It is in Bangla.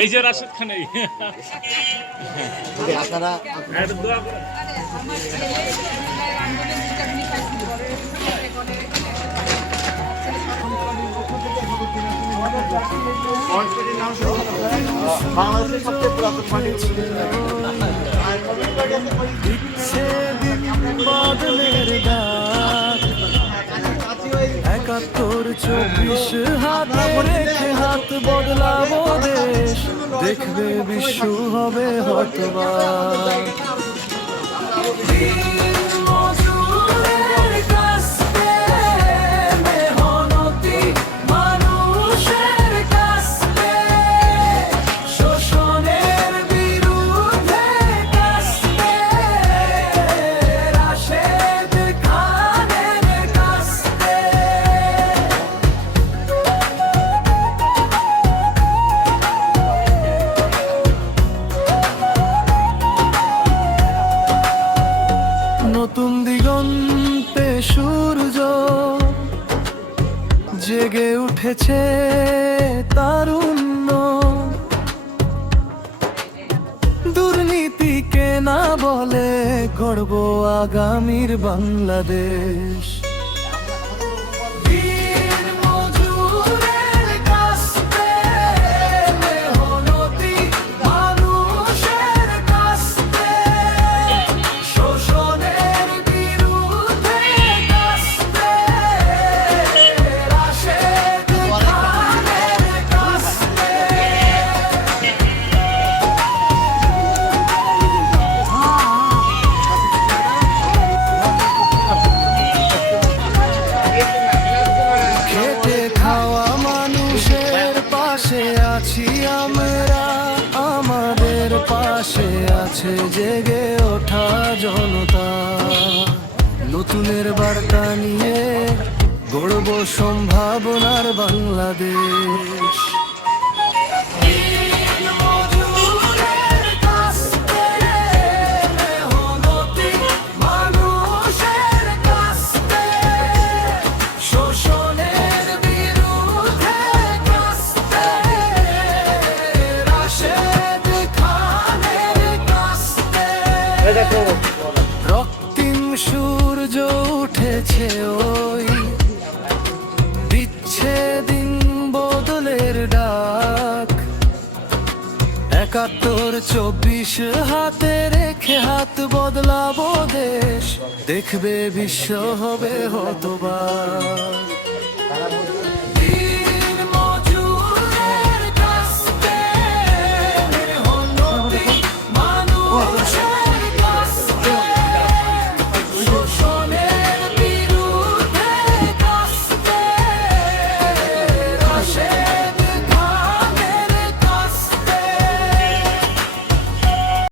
এই যে রাশেদ খান আপনারা বাংলাদেশের সবচেয়ে পুরাতন মাটি একাত্তর 24 হাতে রেখে হাত বদলাবো দেশ, দেখবে বিশ্ব হবে হতবাক। নতুন দিগন্তে সূর্য জেগে উঠেছে তারুণ্য, দুর্নীতিকে না বলে গড়ব আগামীর বাংলাদেশ। আছি আমরা, আমাদের পাশে আছে জেগে ওঠা জনতা, নতুনের বার্তা নিয়ে গড়ব সম্ভাবনার বাংলাদেশ। রক্তিম সূর্য উঠেছে ওই, দিচ্ছে দিন বদলের ডাক, 71 24 হাতে রেখে হাত বদলাবো দেশ, দেখবে বিশ্ব হবে হতবাক।